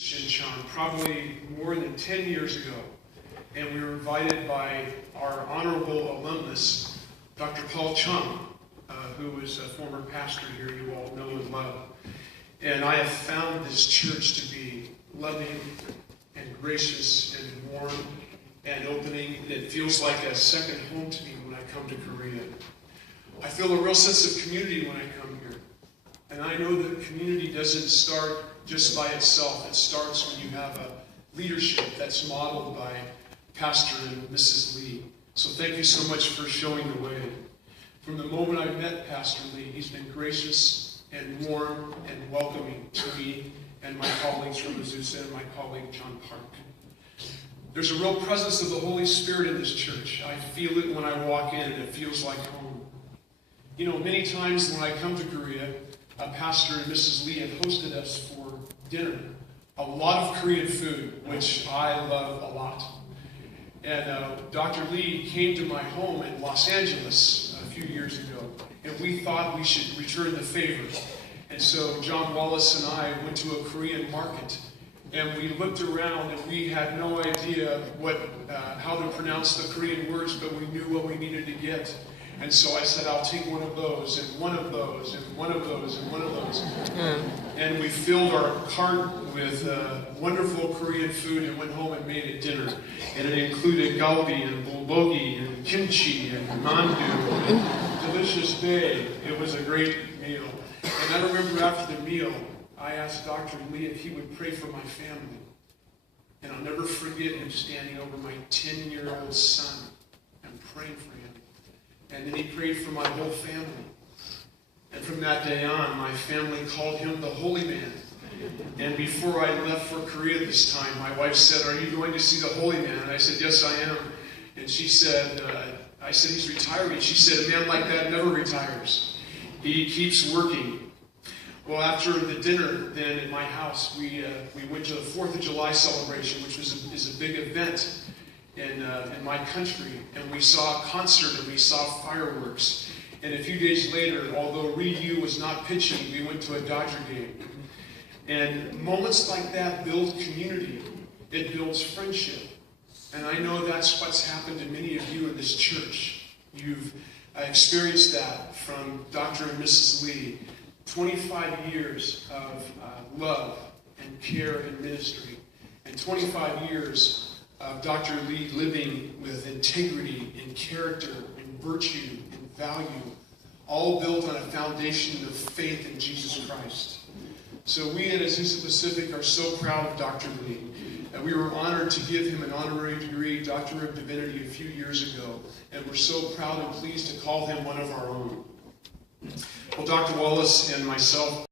Shinchon probably more than 10 years ago, and we were invited by our honorable alumnus, Dr. Paul Chung, who was a former pastor here you all know and love. And I have found this church to be loving and gracious and warm and opening, and it feels like a second home to me when I come to Korea. I feel a real sense of community when I come here. And I know that community doesn't start just by itself. It starts when you have a leadership that's modeled by Pastor and Mrs. Lee. So thank you so much for showing the way. From the moment I met Pastor Lee, he's been gracious and warm and welcoming to me and my colleagues from Azusa and my colleague John Park. There's a real presence of the Holy Spirit in this church. I feel it when I walk in, and it feels like home. You know, many times when I come to Korea, Pastor and Mrs. Lee have hosted us for dinner. A lot of Korean food, which I love a lot. And Dr. Lee came to my home in Los Angeles a few years ago, and we thought we should return the favor. And so John Wallace and I went to a Korean market, and we looked around, and we had no idea how to pronounce the Korean words, but we knew what we needed to get. And so I said, I'll take one of those, and one of those, and one of those, and one of those. And we filled our cart with wonderful Korean food and went home and made it dinner. And it included galbi and bulgogi and kimchi and mandu. Delicious day. It was a great meal. And I remember after the meal, I asked Dr. Lee if he would pray for my family. And I'll never forget him standing over my 10-year-old son and praying for him. And then he prayed for my whole family. And from that day on, my family called him the Holy Man. And before I left for Korea this time, my wife said, "Are you going to see the Holy Man?" And I said, "Yes, I am." And she said, I said, "He's retiring." She said, "A man like that never retires. He keeps working." Well, after the dinner then at my house, we went to the 4th of July celebration, which is a big event in my country, and we saw a concert and we saw fireworks. And a few days later, although Reed U was not pitching, we went to a Dodger game. And moments like that build community. It builds friendship. And I know that's what's happened to many of you in this church. You've experienced that from Dr. and Mrs. Lee. 25 years of love and care and ministry. And 25 years of Dr. Lee living with integrity and character and virtue and value, all built on a foundation of faith in Jesus Christ. So we at Azusa Pacific are so proud of Dr. Lee. And we were honored to give him an honorary degree, Doctor of Divinity, a few years ago. And we're so proud and pleased to call him one of our own. Well, Dr. Wallace and myself